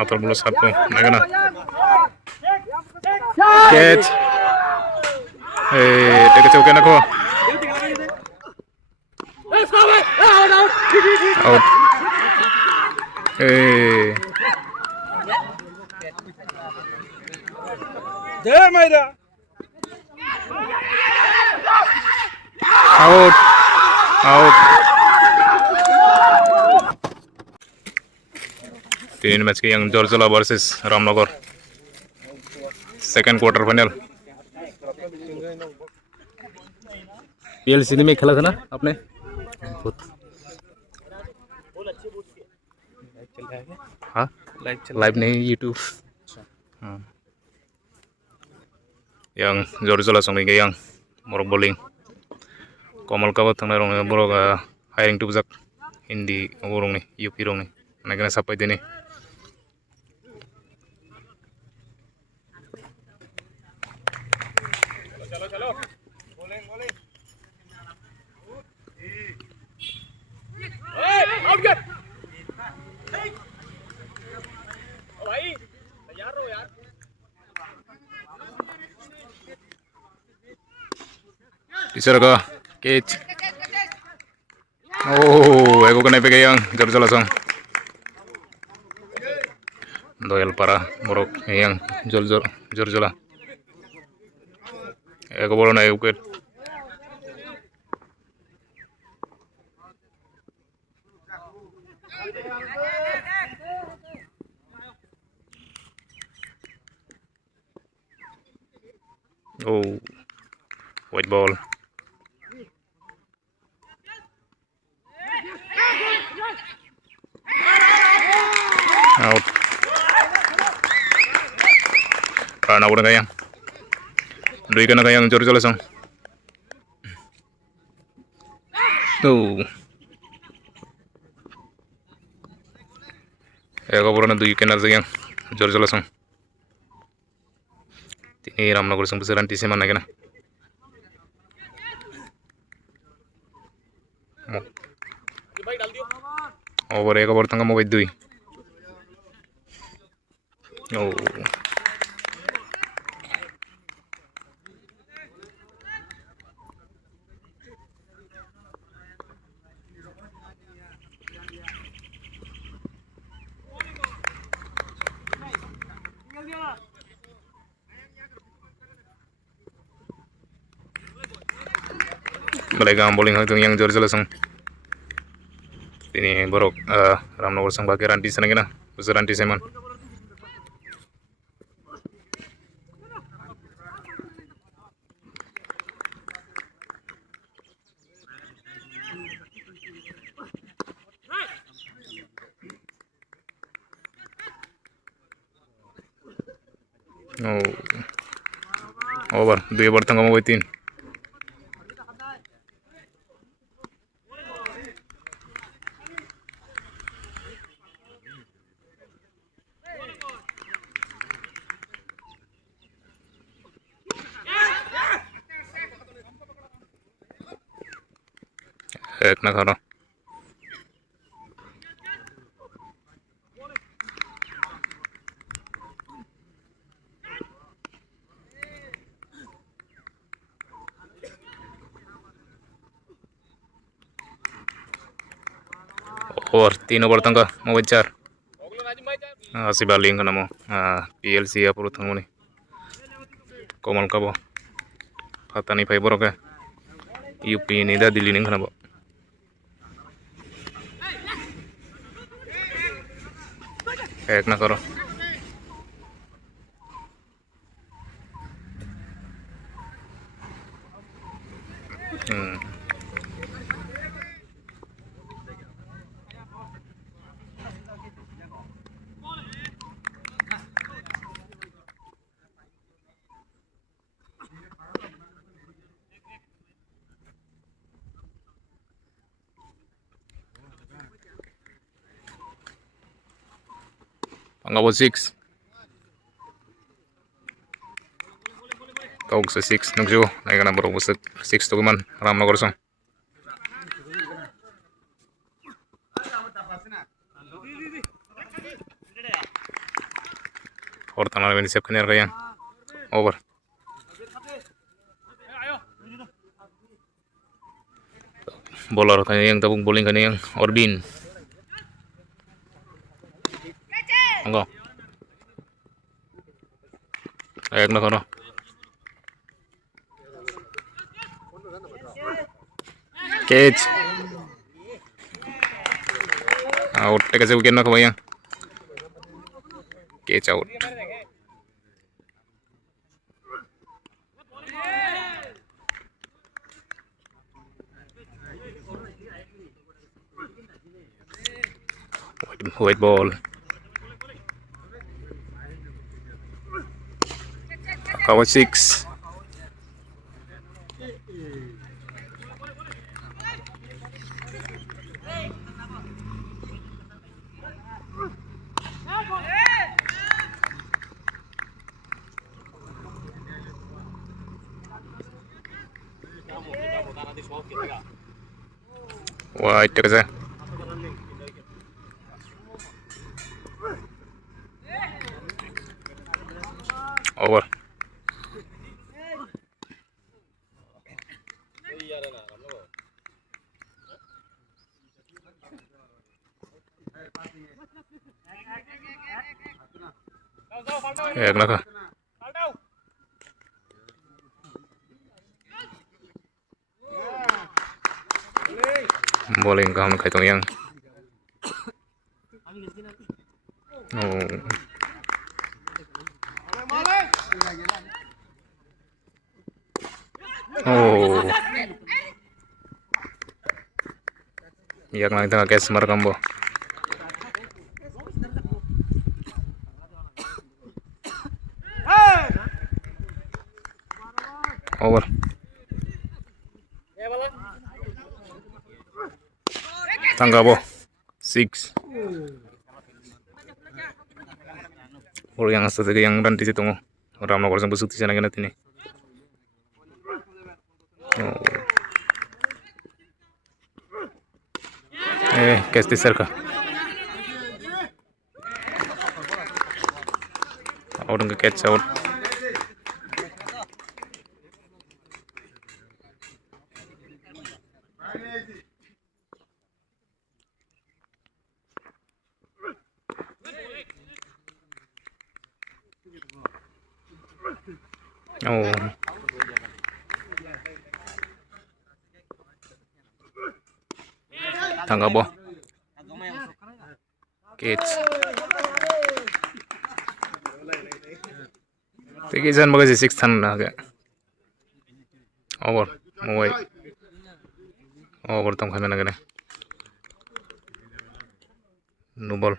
atur bulu satu naga na catch teka chauke na ko out out out तीन match के Young Jorjola versus Ramnagar second quarter final PLC में खेला था ना आपने हाँ लाइव नहीं YouTube yang Jorjola song ni yang morok bowling komal kabat thang rong borok hiring tu bujak hindi borong ni UP rong ni nagana sapai deni chalo chalo bowling bowling out get भाई तैयार रहो यार Bisa ka catch ego kena pegang Jorjola song doyal para borok yang Jorjola ego bolo na wicket white ball out run out kayang dui kana kayang Jorjola song ego bolo na dui kana kayang Jorjola song tini Ramnagor song besaran di mana kena over ego bolo tangga mau dui Mereka bowling yang Jorjola song ini borok Ramnagor song bagi ranti sana kena besaran di seman over 2 over tangga mau 3 एक ना करो और 3 over tangga mau 4 si baling kana mo PLC ya puro thangoni komal kabo patani pai boroka UP ni da Delhi ning kana bo एक ना करो Angka 6 tawag sa 6 nagsiyo ay ka na bro 6 to man Ramnagor song और tanah ini siap kenyar kayang over bowler kayang tabung bowling kayang Orbin enggak ayak nak kono catch out kasi wicket na kayang catch out white ball cover 6 white kasi over ayak nak bowling kamu kaitong yang oh yang lang tengah catch mar kambo over tangga bo 6 और yang asal yang dan di situ orang nomor yang busuk di sana kena ini catch di serka out nge catch out oh tangga bo catch tigisan bagai 6 tan naga over mau over tong kami naga no ball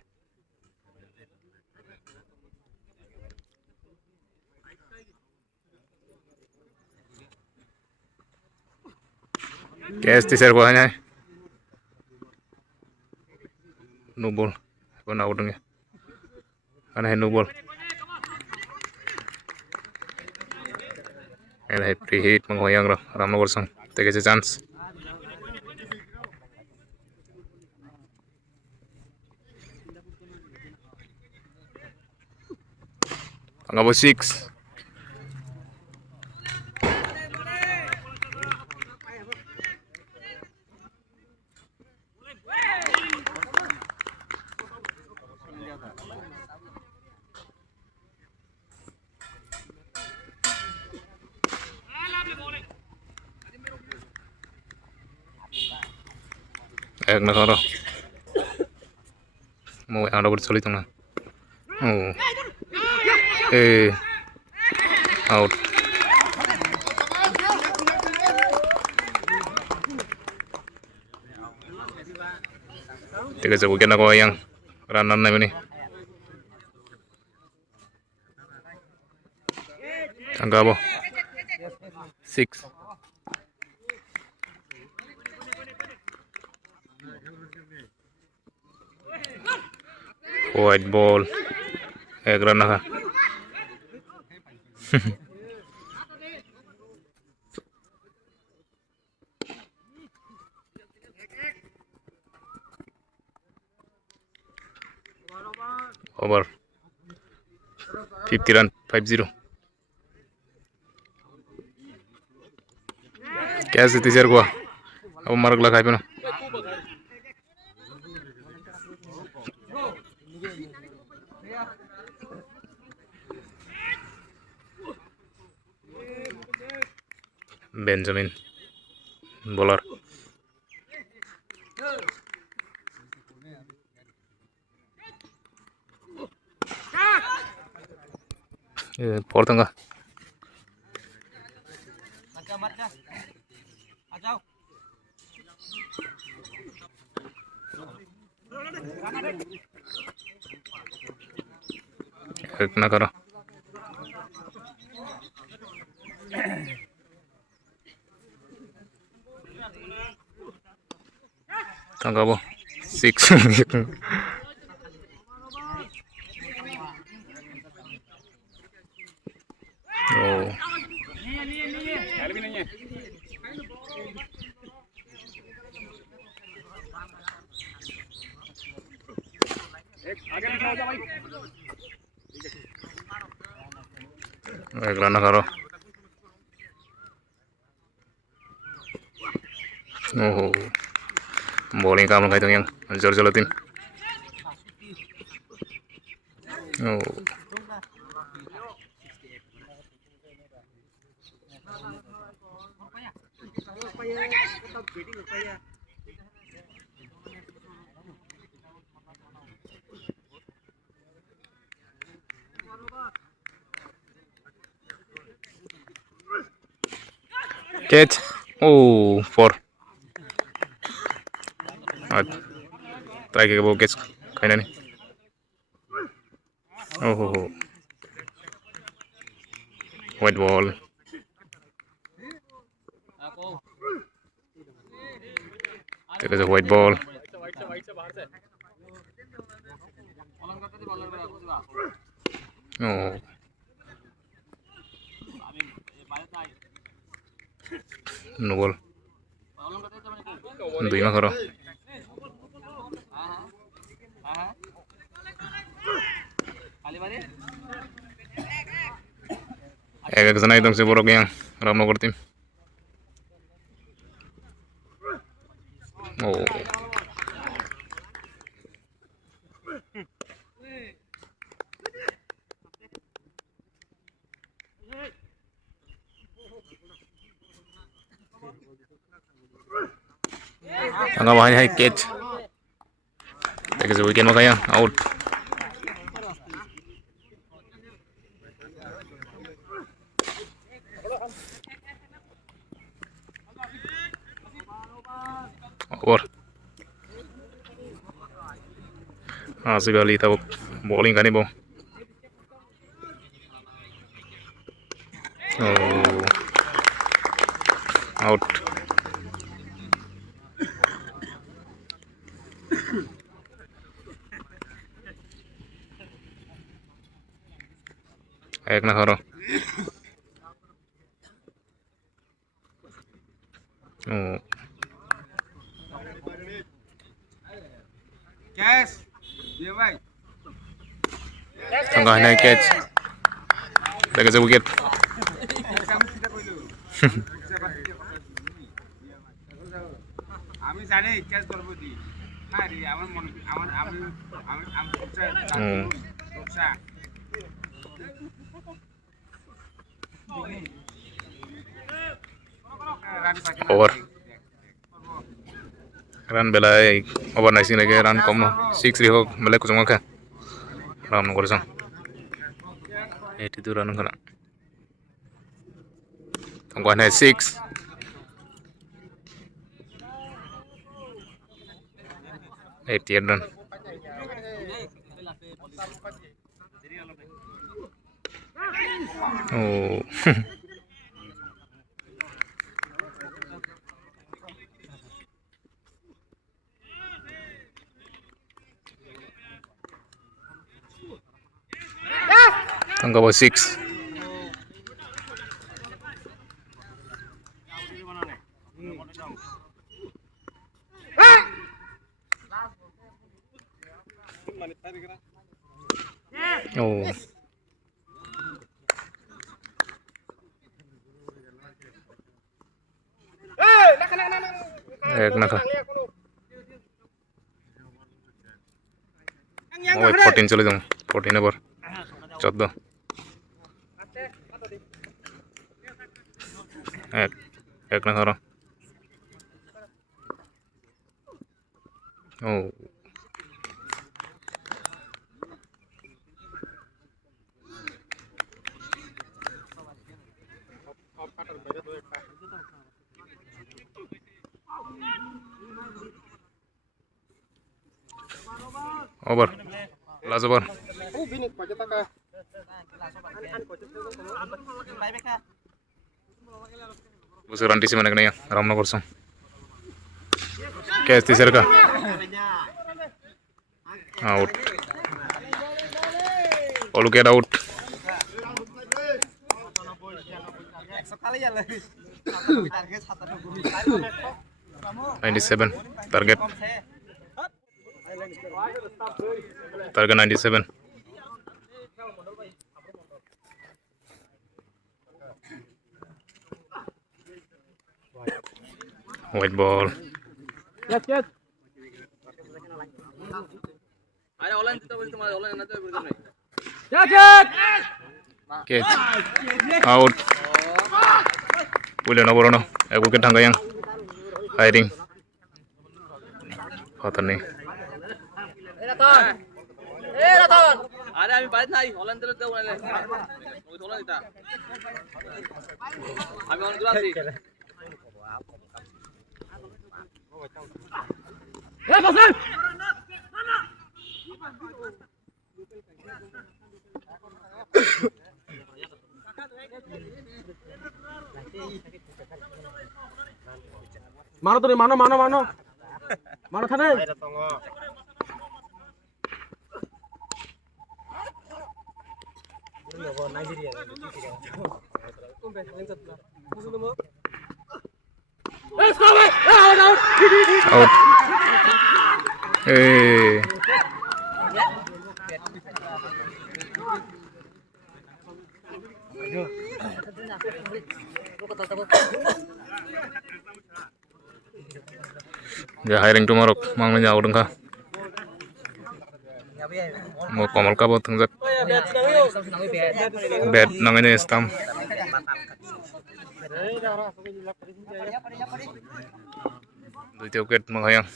catch di servo hanya no ball kena out nge ana no ball ada free hit menghoyang roh Ramnogor sang take a chance tangga bo 6 ayak nak kono mau ada bersulit tengah oh out tiga sebuah aku yang ranan ini tangga bo 6 white ball run over 50 run 50 catch देती sir को अब mark लगा पे ना Benjamin bowler पोर्तंगा एक ना करो तंगा वो 6 एक रन करो ओहो बॉलिंग काम लगाई तो yang जर जलाtin oh catch oh 4 try ke bo catch kaina ni oh ho white ball there is a white ball oh no ball दुई मा करो एक जना एकदम से बोरो गया Ramnagar team O angka bahaya hai catch take the weekend makanya out over Asif Ali tahu bowling kan ibu oh out एक ना करो कैच ये भाई tengah naik catch take the wicket আমি জানি ক্যাচ করব দি হ্যাঁ রে আমার মন আমার আমি আমি আমি দোষা over run belai over naising lagi run kom 6 rihok belai kucung ka Ramnagor sang 82 run kana tangguhan hai 6 88 run oh angka 6 oh एक नखा मोबाइल 14 चले जाऊँ 14 एबर 14 एक नखा रहा ओ ओवर लास्ट ओवर उसे रंटी से मैंने नहीं रामनगर से कैच तीसरे का out all get out 97 target 97 white ball catch out boleh no borono aku ke tangga yang hiring patan nih আরে আমি বাইরে নাই অনলাইন দিলে দেব না ওই তোলা দিতা আমি অন দিলাম এ বসন मानो तो नहीं मानो मानो मानो मानो था नहीं out eh ya hiring tomorrow mang nanya udah kah mau komal kah buat tenggak bed namanya stam duit wicket menghayang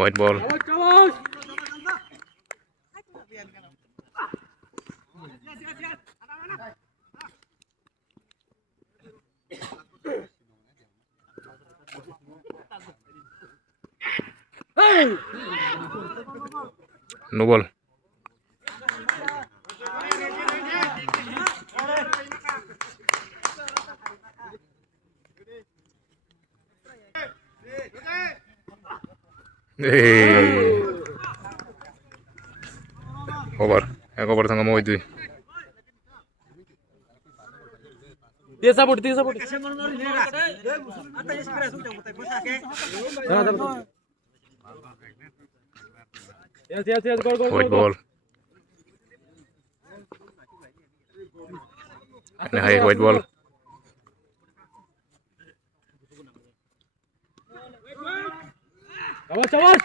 white ball no ball over ek over thanga moi dui ये support yes go white ball and high white ball चवास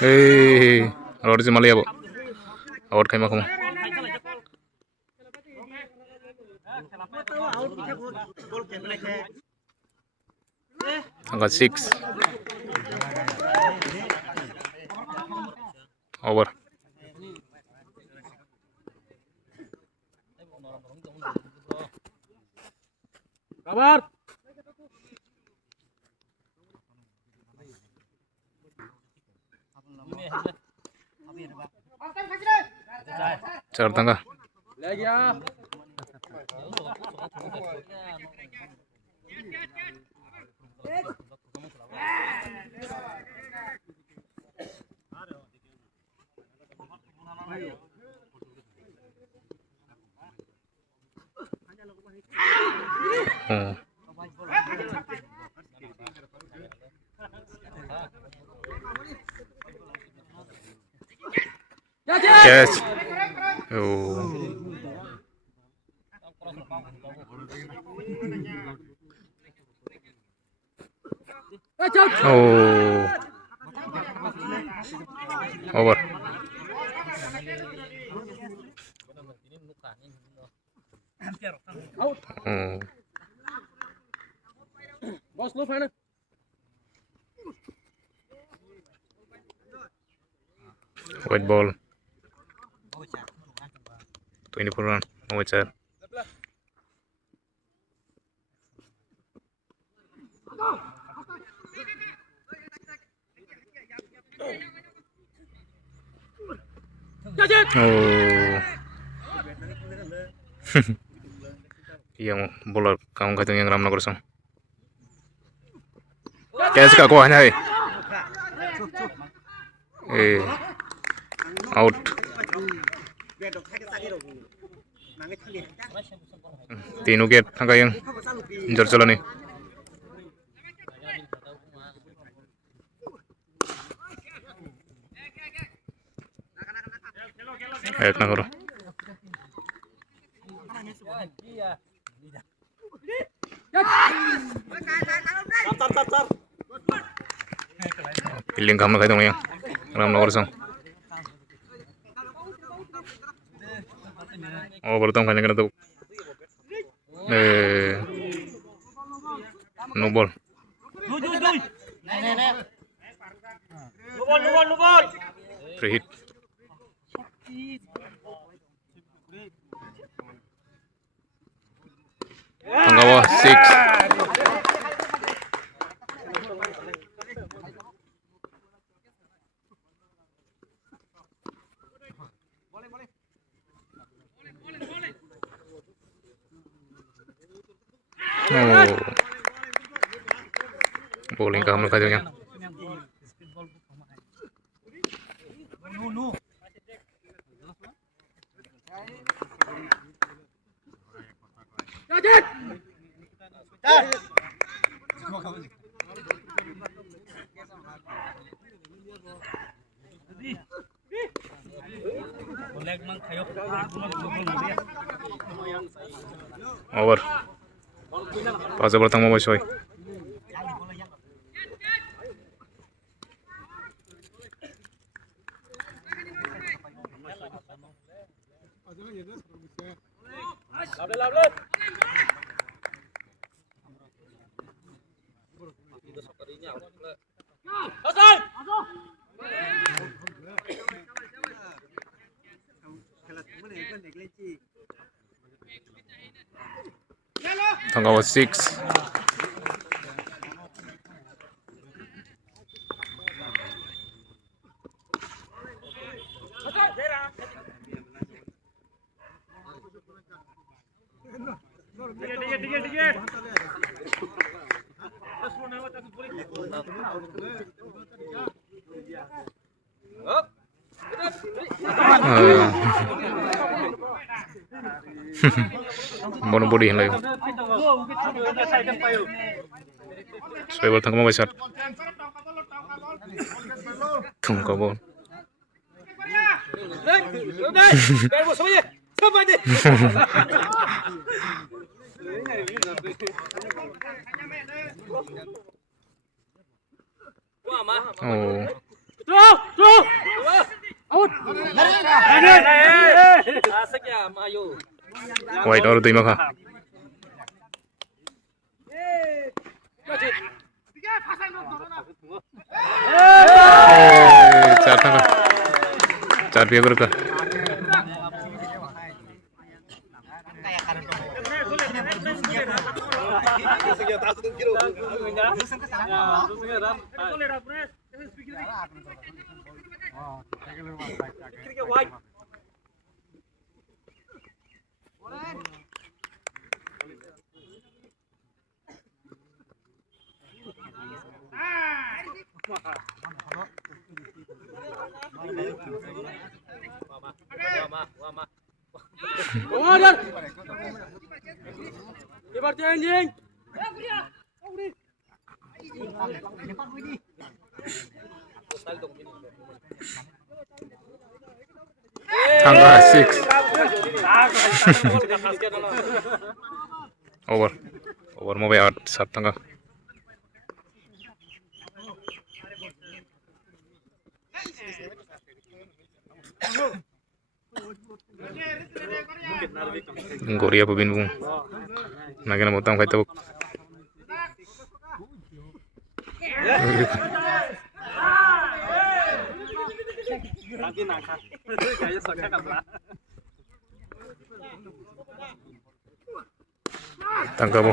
hey road si mali abo out kay makumo angka 6 over kabar चार तंगा Ya ya. Oh. Catch. Oh. Oh. Over. Oh. Bos lu mana? White ball. 24 run. No white side. Oh. Yang bola kamu kata yang ramna kosong. Catch ka kuahnya out. तीन wicket थका yang jor chalo nih. एक ना करो fielding काम ना खाई yang Ramnagar song oh bertemu kanya kena tuh no ball free hit Tanggawa 6 oh bowling kamu kajanya over pas bertemu mau coy Tanggawa 6 Bono body lagi. Saya bertanggung mau besar. Tunggu bol. Oh. Out. Asik ya, Mayu. White or terima kah? Char tangga. Char biar berkah. Tangga 6 over mau bayar 7 tangga Goria pabin bung nagena motang khai tabuk tangga mo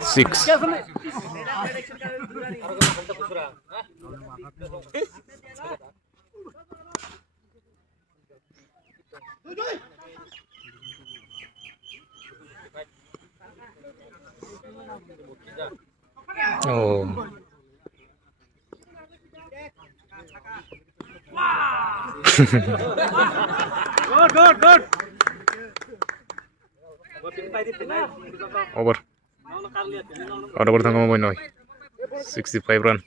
6 oh Good. over order bertangga mo boy 65 run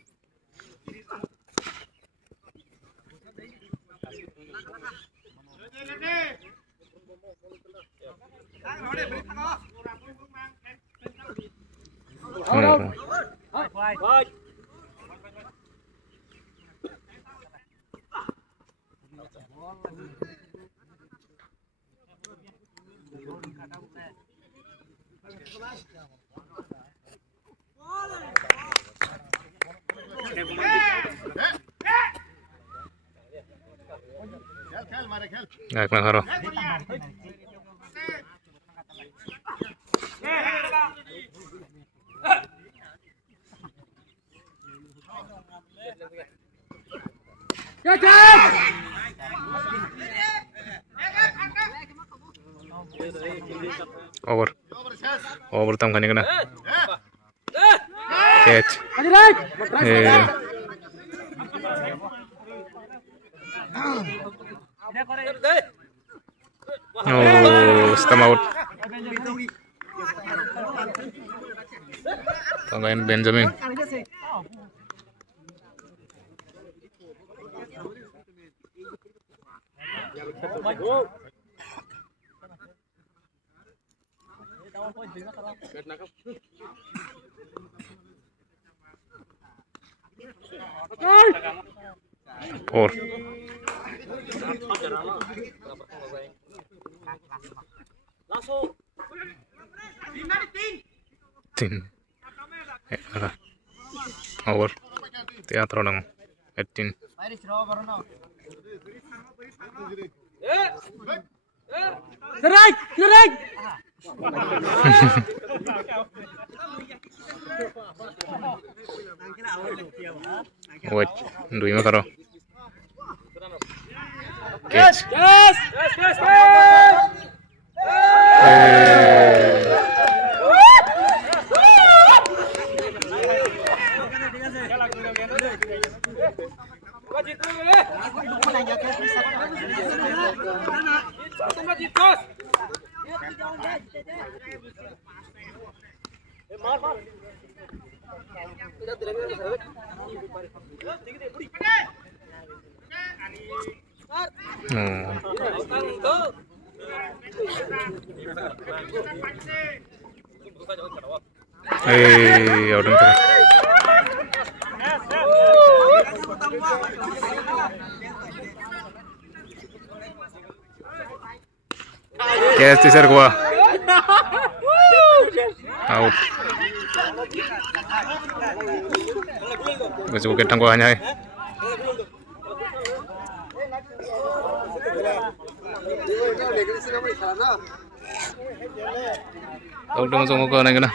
Gak kena haro. Over tam khane kena. Catch. Oh, stump out. Tangain Benjamin. Or tin over teatro nang 18 Correct. wait dui ma karo catch Yes. out ng tara. Catch teaser gua. Out. Gusto ko kitang kuha niya Out naman sa mukha na gana.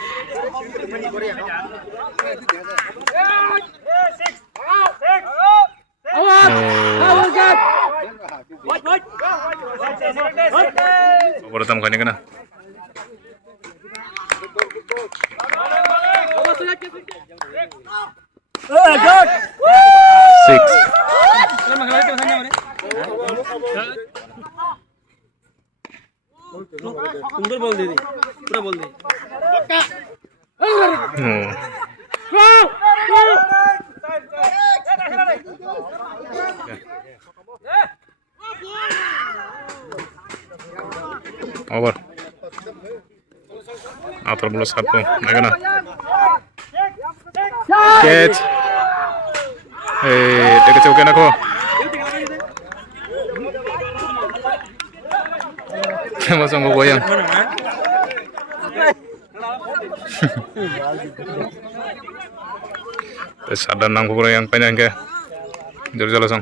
Overtime kanya gana. सुंदर बोल दे पूरा बोल दे Over. Atar bola 1, Megana. Catch. Take a choke. Masang ko goyang. Sadar nang ko yang panjang ke. Jor langsung.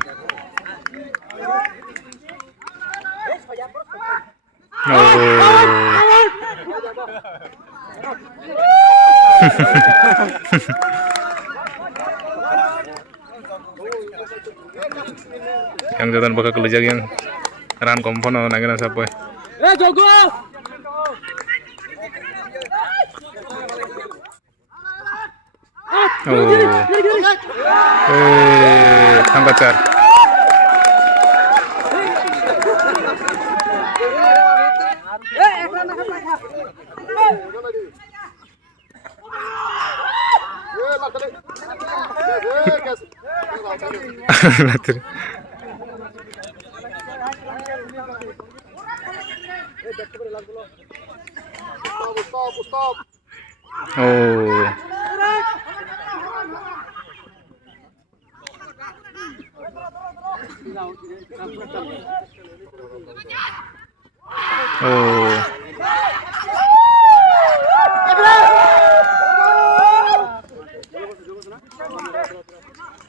Yang jatan bakal kelejak yang ran kompono nagana sapoy. Jogo Tangkacar.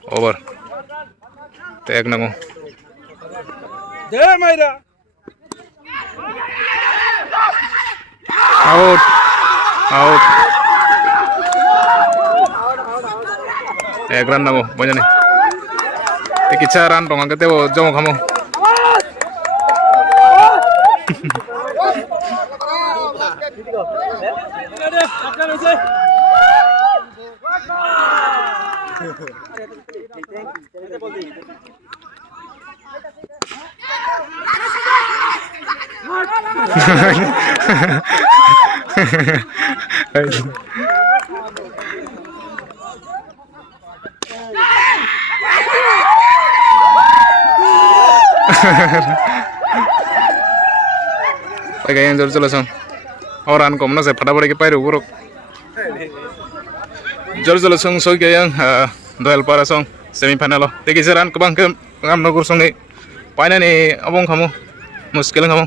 Over. Tag namo. Out. Run namo. Banyak nih. Tikicha run dong. Angkat wo jauh kamu. Pakai yang jor langsung. Orang komnas saya pada balik ke Peru buruk. Jor langsung so yang duel para song semifinal lo. Tegi seran kebang ke ngam nogur song ni. Paina ni abong kamu muskil kamu.